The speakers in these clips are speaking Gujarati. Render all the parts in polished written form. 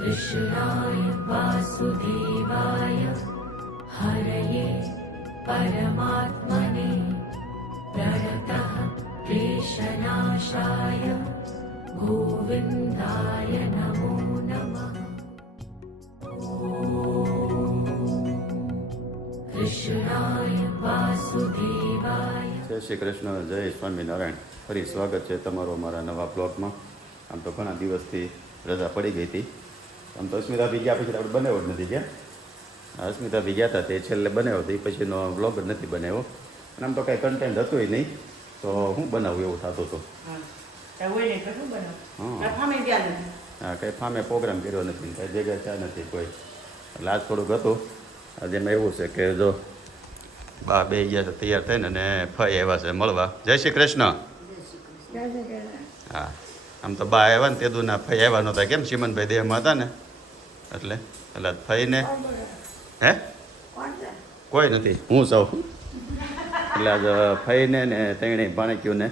कृष्णाय वासुदेवाय हरये परमात्मने प्रणतः क्लेशनाशाय गोविन्दाय नमो नमः। कृष्णाय वासुदेवाय। જય શ્રી કૃષ્ણ, જય સ્વામિનારાયણ। ફરી સ્વાગત છે તમારું અમારા નવા બ્લોગમાં। આમ તો ઘણા દિવસથી રજા પડી ગઈ હતી। આમ તો અસ્મિતાભી ગયા પછી આપણે બનાવ્યો જ નથી ગયા। અસ્મિતાભી ગયા હતા તે છેલ્લે બનાવ્યો હતો, એ પછીનો બ્લોગ જ નથી બનાવ્યો। અને આમ તો કાંઈ કન્ટેન્ટ હતું નહીં, તો હું બનાવું એવું થતું હતું। હા, કંઈ ફામે પ્રોગ્રામ કર્યો નથી, કાંઈ ભેગા થયા નથી કોઈ, એટલે આજ થોડુંક હતું। આજે એમાં એવું છે કે જો બા બે ગયા છે તૈયાર થઈને, અને ફઈ આવ્યા છે મળવા। જય શ્રી કૃષ્ણ। હા, આમ તો બા આવ્યા ને તેદુના ફઈ આવ્યા નહોતા, કેમ ચીમનભાઈ દેહમાં હતા ને એટલે ફઈને હે કોઈ નથી, હું સૌ એટલે આજ ફઈને ને તેણે ભાણક્યુંને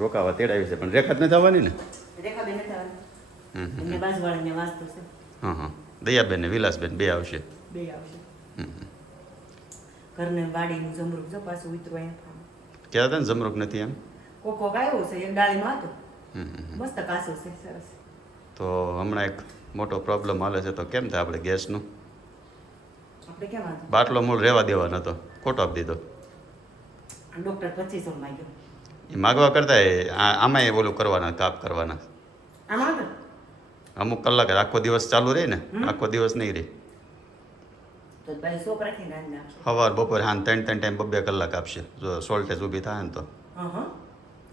રોકાવા તેડાવી છે, પણ રેખા જ નથી આવવાની ને? હા હા, દયાબેન ને વિલાસબેન બે આવશે। ઘરને વાડીનું જમરૂક જો પાછું ઉતરવા એમ કહેતા હતા ને જમરૂક નથી એમ? કોકો આવ્યો છે, એક ડાળીમાં હતું, મસ્ત કાસું છે, સરસ। તો હમણાં એક મોટો પ્રોબ્લેમ હાલે છે, તો કેમ થાય આપણે ગેસનું? આપણે કેમ હતું બાટલો મૂળ રહેવા દેવાનો હતો, ખોટો આપી દીધો। ડૉક્ટર 2500 માંગ્યો, એ માગવા કરતા આમાંય ઓલું કરવાના, કાપ કરવાના। આમાં તો અમુક કલાક આખો દિવસ ચાલુ રહે ને, આખો દિવસ નહીં રહે, તો ભાઈ સોપ રાખીને આજ નાખશો, સવાર બપોર હા ત્રણ ટાઈમ 2 કલાક આપશે, જો સોલ્ટેજ ઊભી થાય ને તો। હા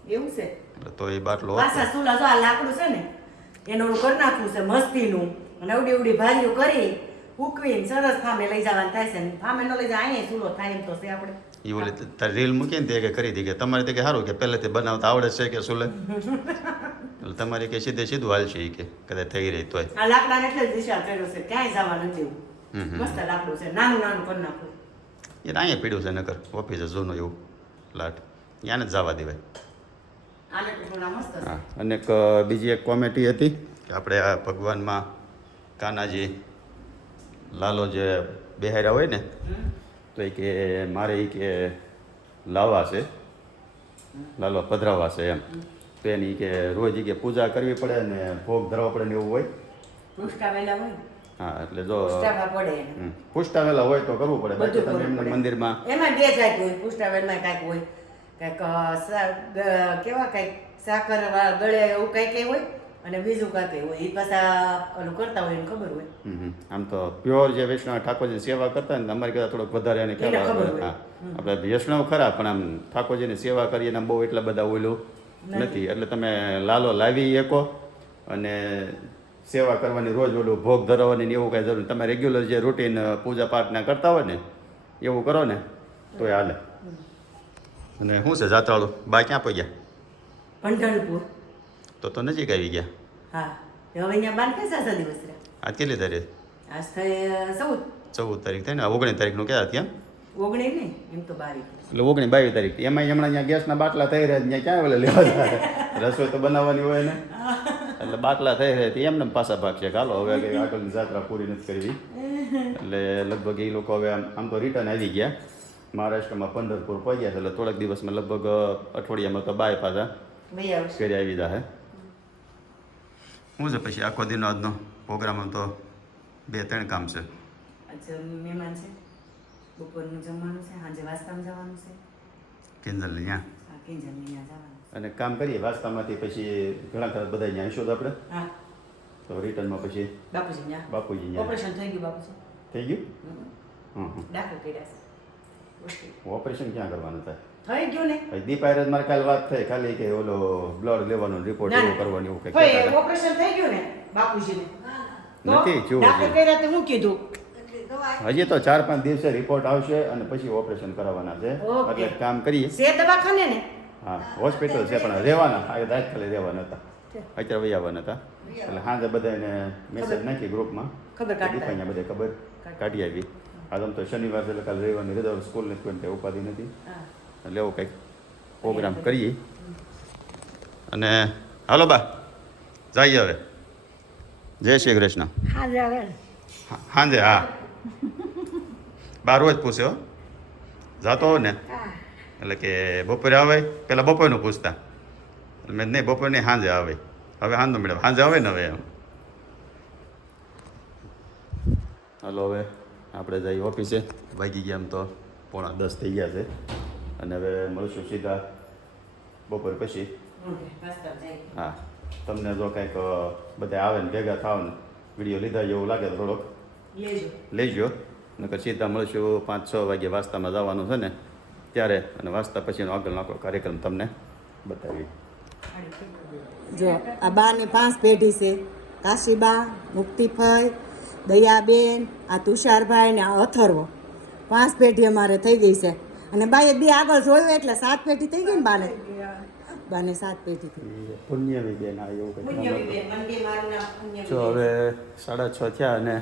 એવું છે। એટલે તો એ બાટલો પાછા સુલા જો આ લાકડું છે ને એનું ઓલું કરી નાખવું છે મસ્તીનું, અને અવડી ભારીઓ કરી ઉકવીને સરસ ફામે લઈ જવાનું થાય છે, ને ફામે ન લઈ જાય અહીંયા સુલો થાય એમ તો છે આપણે। એ ઓલી તારી રીલ મૂકીને તે કે કરી દી કે તમારે તે કે સારું કે પહેલેથી બનાવતા આવડે છે કે સુલે, એટલે તમારી કે સીધું હાલશે એ કે કદાચ થઈ રહી તોય। આ લાકડાને એટલે જ વિચાર કર્યો છે, ક્યાંય જવા નથી એવું, મસ્ત લાકડું છે, નાનું કરી નાખું। એને અહીંયા પીડ્યું છે નકર ઓફિસે જૂનું એવું લાટ, ત્યાં જ જવા દેવાય। આને તો થોડા મસ્ત છે। હા, અને બીજી એક કોમેડી હતી કે આપણે આ ભગવાનમાં કાનાજી લાલો જે બેહાર્યા હોય ને, તો એ કે મારે એ કે લાવવા છે, લાલો પધરાવવા છે એમ, તો એની કે રોજ કે પૂજા કરવી પડે ને ભોગ ધરવા પડે ને એવું હોય। પુષ્ટાવેલા હોય હા, એટલે જો પુષ્ટાવા પડે પુષ્ટાવેલા હોય તો કરવું પડે, બાકી તમે એમને મંદિરમાં એમાં બે જાત હોય, પુષ્ટાવેલમાં કાંઈક હોય, કાંઈક કેવા કાંઈક સાકર ગળે એવું કંઈક હોય, અને બીજું કાંઈક હોય, એ પાછા ઓલું કરતા હોય એને ખબર હોય। આમ તો પ્યોર જે વૈષ્ણવ ઠાકોરજીની સેવા કરતા ને અમારી કરતાં થોડોક વધારે એને ખ્યાલ આવે। હા, આપણે વૈષ્ણવ ખરા, પણ આમ ઠાકોરજીની સેવા કરીએ ને બહુ એટલા બધા ઓલું નથી, એટલે તમે લાલો લાવી શકો અને સેવા કરવાની, રોજ ઓલું ભોગ ધરાવવાની એવું કાંઈ જરૂર, તમે રેગ્યુલર જે રૂટીન પૂજા પાઠના કરતા હોય ને એવું કરો ને તો એ હાલે। અને શું છે જાત્રાળું બા ક્યાં પગ્યા? પંઢરપુર તો નજીક આવી ગયા। હા, હવે અહીંયા બાર કે સાસા દિવસ રહ્યા, આજ કેટલી તારીખ? આજ થઈ 14 તારીખ થાય ને, 19 તારીખનું ક્યાં ત્યાં? 19 નહીં એમ તો 22 એટલે 22 તારીખ, એમાં હમણાં અહીંયા ગેસના બાટલા થઈ રહ્યા, ત્યાં ક્યાં ઓલે લેવા જાય, રસોઈ તો બનાવવાની હોય ને, એટલે બાટલા થઈ રહ્યા એમને પાછા ભાગ છે, હાલો હવે કંઈ આગળની જાત્રા પૂરી નથી કરવી, એટલે લગભગ એ લોકો હવે આમ તો રિટર્ન આવી ગયા મહારાષ્ટ્રમાં, પંઢરપુર પહોંચ્યા છે, એટલે થોડાક દિવસમાં લગભગ અઠવાડિયામાં તો બાય પાછા ઘરે આવી જાય। શું છે પછી આખો દિનનો આજનો પ્રોગ્રામ? તો 2-3 કામ છે। આજે મહેમાન છે, બપોરનું જમવાનું છે, સાંજે વાસ્તામાં જવાનું છે, કિંજલને ત્યાં કિંજલને ત્યાં જવાનું, અને કામ કરીએ વાસ્તામાંથી પછી ઘણા ખરા બધા ત્યાં આવીશું તો આપણે, હા તો રિટર્નમાં પછી બાપુજી ત્યાં ઓપરેશન થઈ ગયું, બાપુજી થઈ ગયું? દાખલ કર્યા છે। ઓપરેશન ક્યાં કરવાનું થાય? થઈ ગયું ને, દીપાયર મારે કાલ વાત થઈ, ખાલી કે ઓલો બ્લડ લેવાનો રિપોર્ટ એવું કરવાનું એવું કંઈક ઓપરેશન થઈ ગયું ને બાપુજીને? નથી જો દાખલ કર્યા તો હું કીધું હજી તો 4-5 દિવસે રિપોર્ટ આવશે અને પછી ઓપરેશન કરાવવાના છે, એટલે કામ કરીએ। છે દવાખાને ને? હા, હોસ્પિટલ છે પણ રહેવાના, આ દાખલે રહેવાના હતા, અત્યારે વહી આવવાના હતા, એટલે સાંજે બધાને મેસેજ નાખી ગ્રુપમાં, દીપાઅહીંયા બધે ખબર કાઢી આવી। આમ તો શનિવાર છે એટલે કાલે રવિવારની રજા, સ્કૂલ નથી કોઈ ઉપાધિ નથી, એટલે એવું કંઈક પ્રોગ્રામ કરીએ। અને હાલો બા જઈએ હવે। જય શ્રી કૃષ્ણ. હાજર આવે સાંજે હા બાર રોજ પૂછ્યો જાતો હો ને હા એટલે કે બપોરે આવે પહેલાં બપોરનું પૂછતા એટલે મેં નહીં બપોર નહીં સાંજે આવે હવે સાંજનો મેળવ સાંજે આવે ને હવે એમ. હાલો હવે આપણે જઈએ ઓફિસે વાગી ગયા એમ તો 9:45 થઈ ગયા છે અને હવે મળશું સીધા બપોર પછી. હા તમને જો કંઈક બધા આવે ને ભેગા થાવ ને વિડીયો લીધા એવું લાગે તો થોડોક લેજો નકર સીધા મળશું 5-6 વાગે વાસ્તામાં જવાનું છે ને ત્યારે અને વાસ્તા પછીનો આગળનો આખો કાર્યક્રમ તમને બતાવી. જો આ બા ને 5 પેઢી છે. કાશીબા, મુક્તિફઈ, દયાબેન, આ તુષારભાઈ ને આ અથર્વ 5 પેઢી અમારે થઈ ગઈ છે અને બાએ 2 આગળ જોયું એટલે 7 પેઢી થઈ ગઈ ને બાને 7 પેઢી થઈ. પુણ્યવી બેન આ એવું કંઈક જો હવે 6:30 થયા અને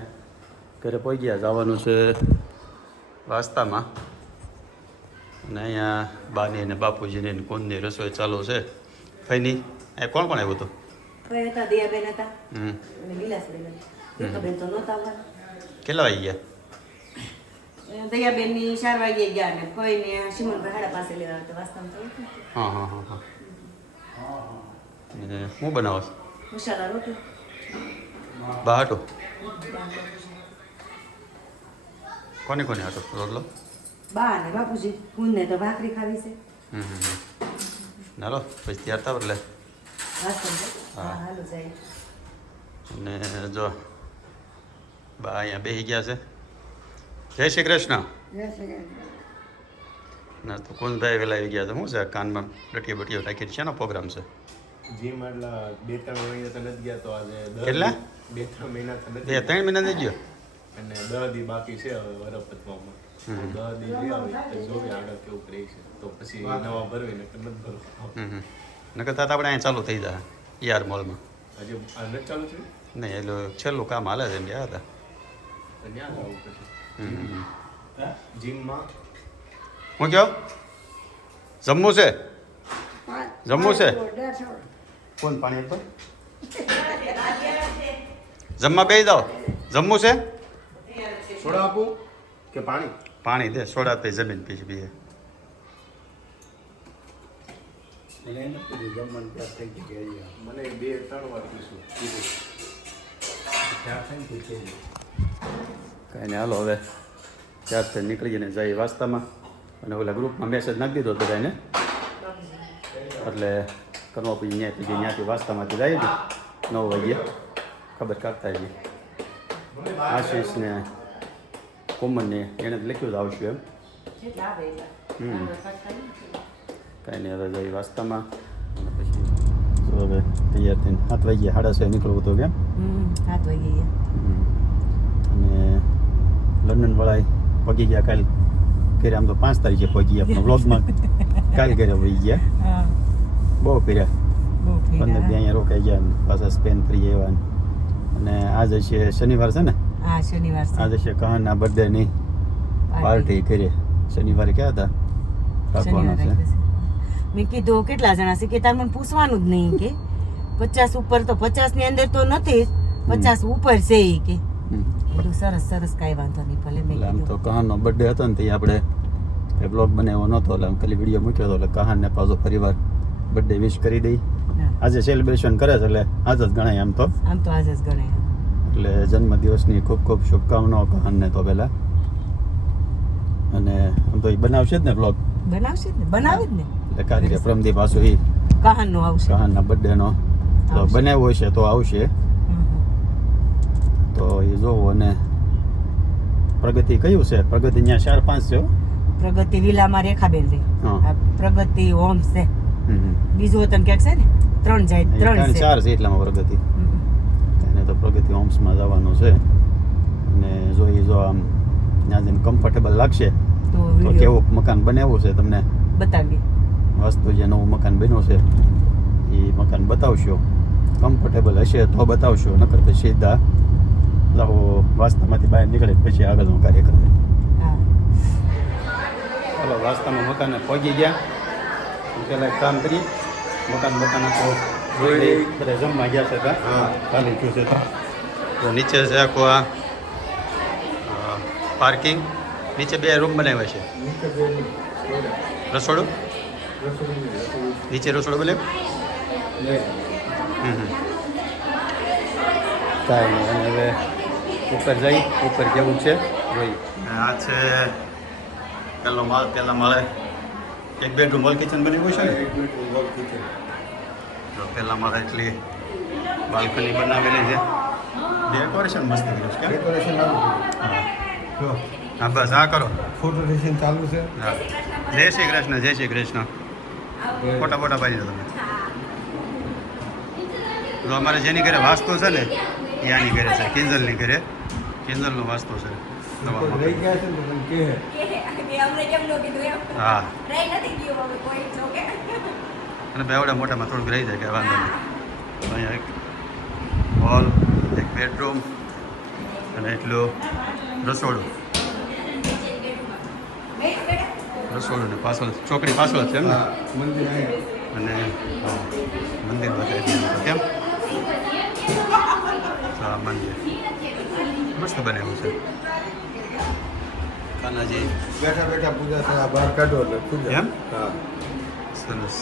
ઘરે પહોંચ્યા જવાનું છે વાસ્તામાં અને અહીંયા બાની અને બાપુજીની અને કોનની રસોઈ ચાલુ છે. ફઈની એ કોણ કોણ આવ્યું હતું? કઈ હતા? દયાબેન હતા હમ અને વિલાસબેન હતા. બેન તો નહોતા આવવાના. કેટલા વાગી ગયા? દયાબેન ની 4 વાગે ગયા ને કોઈ ને શિમનભાઈ હાડા પાસે લેવા હતા વાસ્તામાં. હા હા હા હા શું બનાવો છો? મસાલા રોટી બા હાટો કોને કોને હાટો રોટલો? બા ને બાપુજી ફૂન ને તો ભાખરી ખાવી છે. નાલો પછી તૈયાર થાવ એટલે હા હાલો જાય. અને જો બા અહીંયા બેસી ગયા છે. જય શ્રી કૃષ્ણ. જય શ્રી કૃષ્ણ. ના તો કુંજભાઈ વહેલા આવી ગયા છે. શું છે કાનમાં ડટીઓ બટીઓ રાખી છે? એનો પ્રોગ્રામ છે? જીમ એટલા 2-3 મહિના તો નથી ગયા તો આજે કેટલા? 2-3 મહિના તો નથી 2-3 મહિના થઈ ગયો અને 10 દી બાકી છે હવે વરપતવામાં 10 દી લઈ આવી તો જોઈએ આગળ કેવું કરે છે તો પછી નવા ભરવી ને નથી ભરવું. નકર તા આપણે અહીંયા ચાલુ થઈ જાય યાર મોલમાં. હજી આ નથી ચાલુ છે નહીં એટલે છેલ્લું કામ હાલે છે એમ ગયા હતા. તો ત્યાં જવું પછી જીમમાં હું કહો જમવું છે? જમવું છે? કોણ પાણી આપો? જમવા બેસી જાઓ. જમવું છે? સોડા આપું કે પાણી? પાણી દે સોડા તે જમીન પીછી પીએ. મને 2-3 વાર કીધું કાંઈ નહીં હાલો હવે ચારથી નીકળી જઈને જઈએ વાસ્તામાં અને ઓલા ગ્રુપમાં મેસેજ નાખી દીધો બધાને એટલે કરવા પછી ત્યાંથી વાસ્તામાંથી જઈએ ને 9 વાગ્યે ખબર કાઢતા જઈએ. આશીષ ને કોમનને એણે લખ્યું જ આવશું એમ. કાંઈ નહીં હવે જઈએ વાસ્તામાં અને પછી હવે તૈયાર થઈને 7 વાગ્યે 6:30 નીકળવું હતું કેમ? 7 વાગે અને લંડનવાળા પગી ગયા કાલ ઘરે. આમ તો 5 તારીખે પગી ગયા પણ વ્લોગમાં કાલ ઘરે વહી ગયા. બહુ ફર્યા 15 દી અહીંયા રોકાઈ ગયા ને પાછા સ્પેન ફરી આવ્યા અને આજે છે શનિવાર છે ને? હા શનિવાર છે. આજે છે કહાનના બર્થડેની પાર્ટી કરીએ. શનિવારે ક્યાં હતા રાખવાના છે? મેં કીધું કેટલા જણા છે કે તાર મને પૂછવાનું જ નહીં કે 50 ઉપર તો 50 ની અંદર તો નથી જ 50 ઉપર છે ઈ કે. બધું સરસ સરસ કાંઈ વાંધો નહીં ભલે. મેં એટલે આમ તો કીધું કહાનનો બર્થડે હતો ને તે આપણે બ્લોગ બનાવ્યો નહોતો એટલે આમ ખાલી વિડીયો મૂક્યો હતો એટલે કહાનને પાછો ફરીવાર બર્થડે વિશ કરી દઈ. આજે સેલિબ્રેશન કરે છે એટલે આજ જ ગણાય આમ તો આજ જ ગણાય. એટલે જન્મદિવસની ખૂબ ખૂબ શુભકામનાઓ કહાનને તો પહેલાં. અને આમ તો એ બનાવશે જ ને બ્લોગ? બનાવશે જ ને, બનાવે જ ને. એટલે કાલે પ્રમદી પાછું એ કહાનનું આવશે. કહાનના બર્થડેનો બનાવ્યો હશે તો આવશે. તો એ જોવો. અને પ્રગતિ કયું છે? પ્રગતિ ત્યાં 4-5 છે. પ્રગતિ વિલામાં રેખાબેન રે. હા. આ પ્રગતિ હોમ્સ છે. બીજું વતન ક્યાંક છે ને 3 જાય 3 છે. 4 છે એટલામાં પ્રગતિ. એને તો પ્રગતિ હોમ્સમાં જવાનું છે અને જો આમ ત્યાં જઈને કમ્ફર્ટેબલ લાગશે તો તો વિડિયો કેવું મકાન બનાવ્યું છે તમને બતાવીએ. વસ્તુ જે નવું મકાન બન્યું છે એ મકાન બતાવશો. કમ્ફર્ટેબલ હશે તો બતાવશો નકર પછી સીધા જાઓ વાસ્તામાંથી બહાર નીકળે પછી આગળનો કાર્યક્રમ. હા ચાલો વાસ્તામાં મકાને પહોંચી ગયા. પહેલાં એક કામ કરીએ મકાન આખો જોઈ બધા જમવા ગયા છે ત્યાં ખાલી થયું છે તો તો નીચે છે આખું આ પાર્કિંગ, નીચે 2 રૂમ બનાવ્યા છે. રસોડું નીચે રસોડું બનાવ્યું. કાંઈ નહીં. અને હવે ઉપર જઈ, ઉપર કેવું છે જોઈ. આ છે પહેલો માળ, પહેલા માળે 1 બેડરૂમ હોલ કિચન બનાવ્યું છે ને. તો પહેલા માળે એટલી બાલ્કની બનાવેલી છે. ડેકોરેશન મસ્ત કર્યું છે. ડેકોરેશન હા બસ આ કરો. ફોટો સેશન ચાલુ છે. હા જય શ્રી કૃષ્ણ, જય શ્રી કૃષ્ણ. ફોટા ફોટા પાડી દો તમે. તો અમારે જેની ઘરે વાસ્તુ છે ને એ આની ઘરે છે, કિંજલની ઘરે. કિંજલનો વાસ્તુ છે. રહી ગયા છે ને તો કે હા અને બેવડા મોટામાં થોડુંક રહી જાય કે વાંધો નહીં. તો અહીંયા એક હોલ, 1 બેડરૂમ અને એટલું રસોડું. રસોડું ને પાછળ ચોકડી પાછળ જ છે એમ ને. મંદિર અહીંયા અને મંદિર બતાવી કેમ હા મંદિર મસ્ત બનાવ્યું છે. કાનાજી બેઠા બેઠા પૂજા થાય, બહાર કાઢો એટલે પૂજા. એમ? હા. સરસ.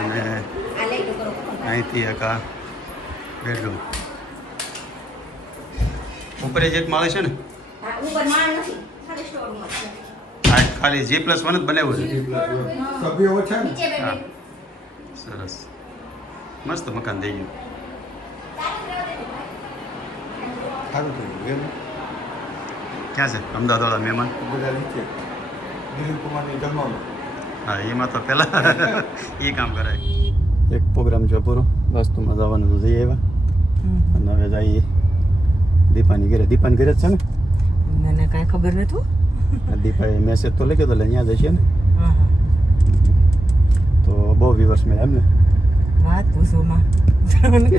અને અહીંથી એક આ બેડરૂમ. ઉપર જ એક માળે છે ને. આ ખાલી G+1 જ બનાવ્યું છે. સભ્યો ઓછા ને હા સરસ મસ્ત મકાન થઈ ગયું. સારું થયું એમ. ક્યાં છે અમદાવાદવાળા મહેમાન? બધા નીચે દિલીપ કુમારની જમવામાં. હા એમાં તો પહેલાં એ કામ કરાય. એક પ્રોગ્રામ છે પૂરો, વાસ્તુમાં જવાનું તો જઈ આવ્યા. અને હવે જઈએ દીપાની ઘરે. દીપાની ઘરે જ છે ને? મને કાંઈ ખબર નતું. દીપાએ મેસેજ તો લખ્યો તો એટલે અહીંયા જશે ને. હા હા તો બહુ વિવર્સ મેં એમ ને. વાત પૂછોમાં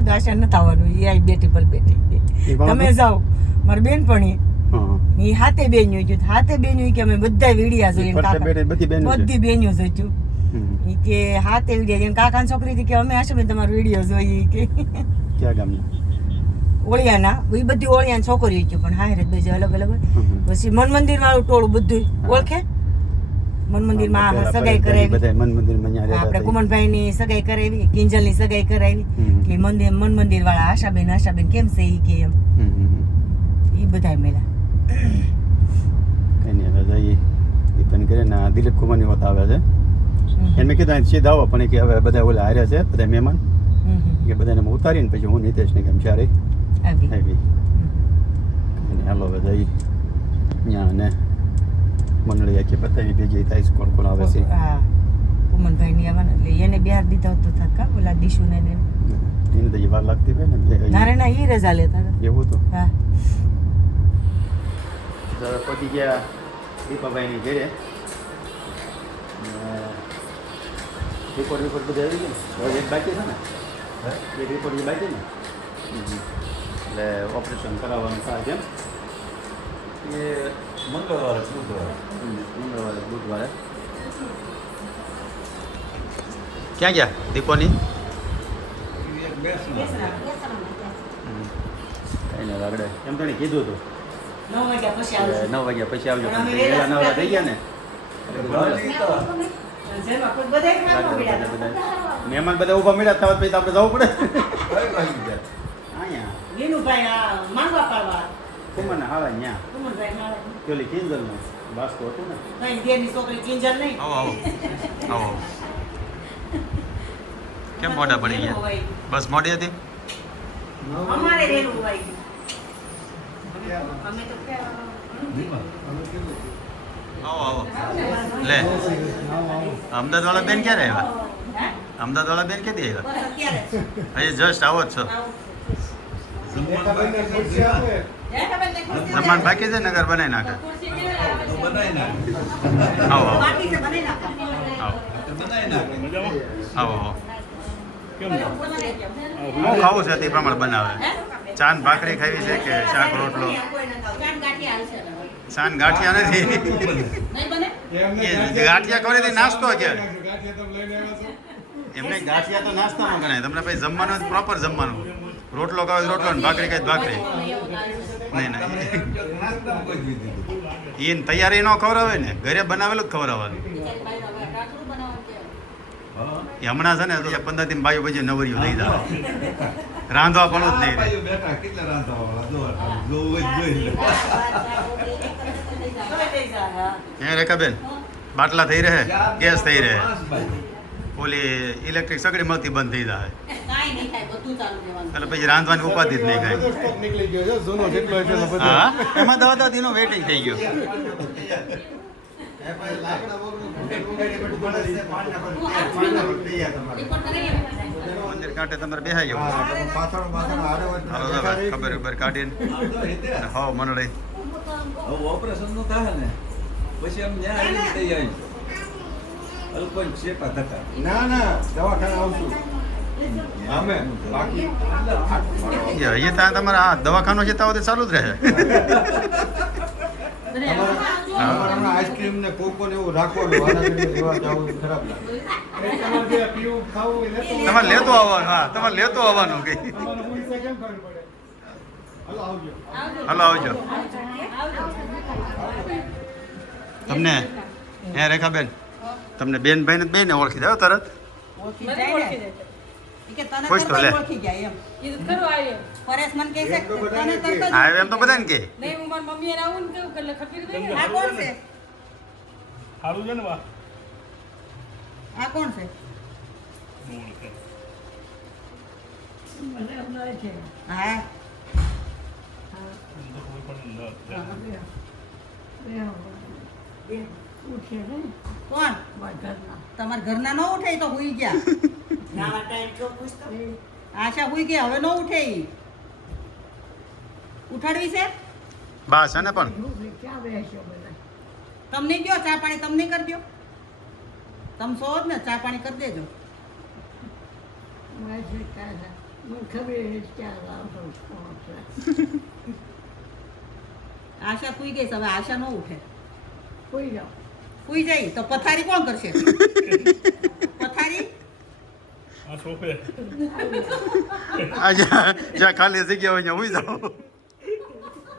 દાશન નથી આવવાનું. એ આઈ બેટી પર બેટી તમે જાઓ. મારી બેનપણી હા એ હાથે બેન્યું છે. હાથે બેન્યું કે અમે બધા વિડિયા જોઈએ. ફરતે બેઠે બધી બેનો છે. બધી બેન્યું જોયું. એ કે હાથે વિડિયા જોઈને કાકાની છોકરીથી કે અમે આશા તમારો વિડિયો જોઈએ કે ક્યાં ગામની? ઓળિયાના. એ બધી ઓળિયાની છોકરીઓ છે પણ હા રે બીજું અલગ અલગ હોય. પછી મન મંદિર વાળું ટોળું બધું ઓળખે. મન મંદિર માં સગાઈ કરાવી. બધા મન મંદિરમાં અહીંયા રહેતા આપણે હતા. કુમનભાઈ ની સગાઈ કરાવી, કિંજલની સગાઈ કરાવી. એટલે મન મંદિર વાળા આશાબેન કેમ છે ઈ કે એમ એ બધા મેલા. કઈ નહીં હવે જઈએ દીપાની ઘરે. ના દિલીપ કુમારની વાત આવે છે. એને મેં કીધું સીધા આવો પણ કે હવે બધા ઓલા હાર્યા છે બધા મહેમાન કે બધાને ઉતારીને પછી હું નીતેશને કેમ ચારે આવી આવી. અને હાલો હવે જઈ ત્યાં ને મંડળી આખી બતાવી ભેગી થાય. કોણ કોણ આવે છે હા કુમનભાઈ ની આવવાના એટલે એને બિહાર દીધા તો થાત કા ઓલા દીશુને ને એને તો વાર લાગતી હોય ને. ના રે ના ઈ રજા લેતા હતા. એવું તો હા હવે પહોંચી ગયા દીપાભાઈની ઘરે. રિપોર્ટ બધા આવી ગયા ને. એક બાકી છે ને. એક રિપોર્ટ બાકી ને. એટલે ઓપરેશન કરાવવાનું થાય કેમ એ મંગળવારે બુધવારે મંગળવારે બુધવારે. ક્યાં ગયા દીપોની? કઈ ને લાગડે એમ તો કીધું હતું 9 વાગ્યા પછી આવજો. 9 વાગ્યા પછી આવજો. પણ પહેલા નવરા થઈ ગયા ને જેમાં કોઈ બધાય ખાવા મળ્યા હતા. મહેમાન બધા ઊભા મળ્યા થવા પછી તો આપણે જવું પડે. અહીંયા વિનુભાઈ આ માંગવા પાડવા. કુમાર હાવા ન્યા કુમનભાઈ મારા પેલી કિંજલનો વાસ્તુ હતું ને. કઈ દેરની છોકરી કિંજલ નહીં. આવો આવો કેમ મોઢા પડી ગયા? બસ મોઢી હતી. અમારે રેલું હોય અમે તો આવો આવો લે. અમદાવાદવાળા બેન ક્યારે આવ્યા? અમદાવાદવાળા બેન ક્યાંથી આવ્યા? હજી જસ્ટ આવો જ છો. જમવાનું બાકી છે નગર બનાવી નાખે. આવો આવો આવો આવો. હું ખાવું છે તે પ્રમાણે બનાવે. ચાન ભાખરી ખાવી છે કે શાક રોટલો? ચાન ગાંઠિયા નથી. એ ગાંઠિયા ખવડાવી નાસ્તો કે એમને ગાંઠિયા તો નાસ્તામાં ગણાય. તમને પછી જમવાનું પ્રોપર જમવાનું. રોટલો ખાવ તો રોટલો ને ભાખરી ખાય તો ભાખરી. નહીં નાસ્તામાં કોઈ દીધી દીધું. એને તૈયારી ન ખવડાવે ને, ઘરે બનાવેલું જ ખવડાવવાનું. એ હમણાં છે ને તો 15 દિન બાયું પછી નવરિયું થઈ જાય. રાંધવા પણ જ નહીં. બાયું બેઠા કેટલા રાંધવાવાળા જો જોવું જ જોઈએ. હે રેખાબેન, બાટલા થઈ રહે, ગેસ થઈ રહે, પાંચ બાયું. ઓલી ઇલેક્ટ્રિક સગડી મળતી બંધ થઈ જાય કાંઈ નહીં થાય, બધું ચાલુ રહેવાનું. એટલે પછી રાંધવાની ઉપાધિ જ નહીં કાંઈ. સ્ટોક નીકળી ગયો છે જૂનો જેટલો એટલો બધો. હા, એમાં દવા દીનો વેઇટિંગ થઈ ગયો. મંદિર કાંઠે તમારે બેહાઈ જવું. પાછળ હારે હોય તો હાલો તો ભાઈ, ખબર કાઢીને હાવ મંડળી. હવે ઓપરેશન નું થાય ને પછી એમ ન્યા આવીને થઈ આવી અલ્પન શેપા ધક્કા ના ના દવાખાને આવશું અમે બાકી અહીંયા ત્યાં તમારે આ દવાખાનું છે ત્યાં ચાલુ જ રહે. તમારે આઈસ્ક્રીમ ને કોકો ને એવું રાખવાનું આના જેટલું લેવા જાવું એ ખરાબ લાગે. તમારે લેતો આવવાનું. હા, તમારે લેતો આવવાનું કઈ. હાલો આવજો. તમને હે રેખાબેન, તમને બેન ભાઈ ને બેને ઓળખી જાવ તરત. ખુશ તો લે. ઓળખી જાય એમ. પરેશ મને કહે છે, તને તરત જ- હા એમ તો બધાને કે આ કોણ છે? સારું છે ને બા આ કોણ છે? હા કોણ? તમારા ઘરના ન ઉઠે ઈ તો હુઈ ગયા. આશા હુઈ ગયા, હવે ન ઉઠે ઈ. ઉઠાડવી છે? બા છે ને પણ તમને કયો ચા પાણી તમને કરી દો. તમે સો જ ને, ચા પાણી કરી દેજો. આશા સુઈ ગઈ છે, હવે આશા ન ઉઠે. સુઈ જાય તો પથારી કોણ કરશે? પથારી આ સોફે આ જ્યાં ખાલી જગ્યા હોય ત્યાં હુઈ જાઓ.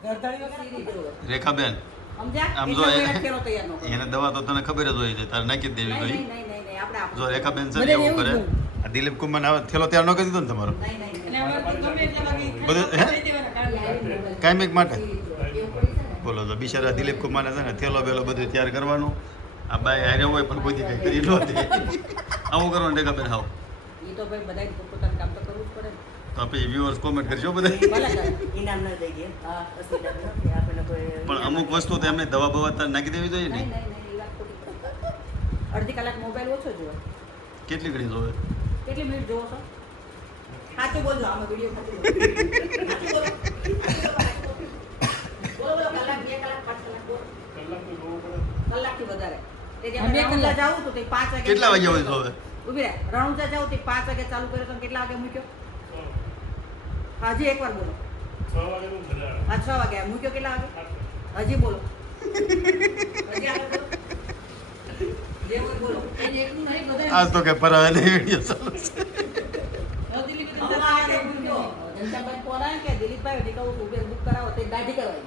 ગરદણીઓ સીરી જોવે. રેખાબેન, સમજ્યા? આમ એટલો જો વેળા ખેલો તૈયાર ન કરો. એને દવા તો તને ખબર જ હોય છે, તારે નાખી જ દેવી નહીં, જોઈએ. નહીં, નહીં, નહીં, નહીં, આપણે જો આપો. રેખાબેન છે ને એવું કરે. આ દિલીપ કુમાર ને થેલો તૈયાર ન કરી દીધો ને તમારો નહીં, નહીં, નહીં. બધું હે કાયમિક માટે. બોલો તો બિચારા દિલીપ કુમારને છે ને થેલો બેલો બધું તૈયાર કરવાનું. આ બાઈ હારે હોય પણ કોઈ કંઈ કરી નહોતી. આવું કરવાનું રેખાબેન હાવ. ઈ તો ભાઈ બધાય પોતાનું કામ તો કરવું જ પડે ને. તો પછી વ્યુઅર્સ કોમેન્ટ કરજો બધા. ભલે કરે. ઇનામ ન દઈ દે. હા, પછી ઇનામ ન દે. આપણને કોઈ- પણ અમુક વસ્તુ તો એમને દવા બવા તાર નાખી દેવી જોઈએ ને. નહીં, નહીં, નહીં, ઈ વાત ખોટી. અડધી કલાક મોબાઈલ ઓછો જુઓ. કેટલી ઘડી જોવે? કેટલી મિનિટ જોવો છો? સાચું બોલજો, આમાં વિડીયો સાચું બોલો. સાચું બોલો. બોલો, બોલો, કલાક, 2 કલાક, 5 કલાક બોલો. કલાકથી વધારે. તે જે આપણે રણુજા જાવું તો તે 5 વાગે કેટલા વાગ્યા હોય જોવે? ઊભી રહે. રણુજા જાવું તે 5 વાગે ચાલુ કર્યો તો કેટલા વાગે મૂક્યો? હજી એકવાર બોલો. 6 વાગે નું મજા આવે હા, 6 વાગે મૂક્યો કેટલા વાગે? હજી બોલો. હજી આગળ બોલો. જે હોય બોલો. એને એકનું નહીં, બધાય આજ તો કે પરાવે નહીં વિડીયો ચાલુ છે. ઘનશ્યામભાઈ ફોન આવે કે દિલીપભાઈ હજી કહું ઉબેર બુક કરાવો તે દાઢી કરવાઈ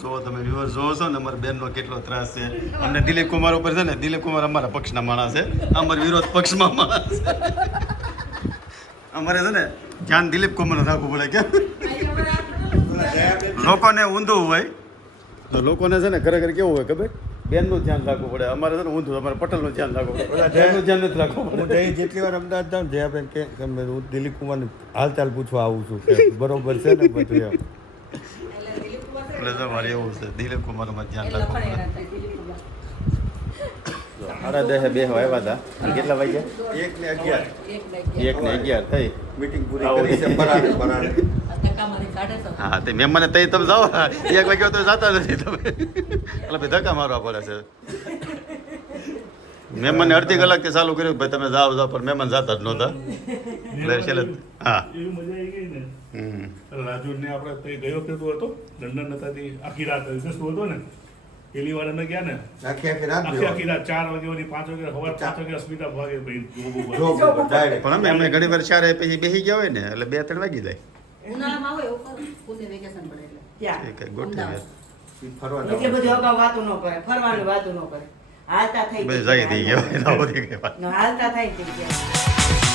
જો તમે વ્યુઅર જોવો છો ને અમારા બેનનો કેટલો ત્રાસ છે. અમને દિલીપ કુમાર ઉપર છે ને, દિલીપ કુમાર અમારા પક્ષના માણસ છે, અમારા વિરોધ પક્ષમાં માણસ છે. અમારે છે ને ધ્યાન દિલીપ કુમારનું રાખવું પડે કે લોકોને ઊંધું હોય તો લોકોને છે ને ખરેખર કેવું હોય ખબર, બેનનું ધ્યાન રાખવું પડે. અમારે છે ને ઊંધું, અમારે પટેલનું ધ્યાન રાખવું પડે. બેનનું ધ્યાન નથી રાખવું હું પડે. જઈ જેટલી વાર અમદાવાદ જાઉં જયાબેન કે ગમે હું દિલીપ કુમારને હાલચાલ પૂછવા આવું છું કે બરોબર છે ને બધું એમ. એટલે તો મારે એવું છે, દિલીપ કુમારમાં ધ્યાન રાખવું પડે. સાડા 10 બે આવ્યા હતા અને કેટલા વાગ્યા? 1 ને 11 1 ને 11 થઈ. મીટિંગ પૂરી કરી છે પરાણે પરાણે. હા તે મહેમાને તઈ તમે જાઓ 1 વાગ્યા તો જતા નથી તમે. એટલે ભાઈ ધક્કા મારવા પડે છે. મહેમાનને અડધી કલાકથી ચાલુ કર્યું ભાઈ તમે જાઓ જાઓ, પણ મહેમાન જતા જ નહોતા. એટલે છેલ્લે હા એવી મજા આવી ગઈ ને. હમ. રાજુ ને આપણે તે ગયો વખતે તો હતો લંડન હતા તે આખી રાત દિવસ હતો ને પેલી વાર અમે ગયા ને આખી આખી રાત આખી આખી બેહવાનું. રાત 4 વાગ્યાની 5 વાગે સવાર 5 વાગે અસ્મિતા ભાગે ભાઈ જોબ ઉપર direct. પણ અમે ઘણી વાર ચારે પછી બેસી ગયા હોય ને એટલે 2-3 વાગી જાય ઉનાળામાં આવે એવું કરું પૂને વેકેશન પડે એટલે ત્યાં એ કઈ ગોઠવી અમદાવાદ. ઈ ફરવા એટલે જવાનું. બધું અગાઉ વાતું ન કરે ફરવાનું વાતું ન કરે હાલતા થઈ બસ જાય થઈ ગયા હોય, ના હોતી કઈ વાત. હાલતા થઈ ગયા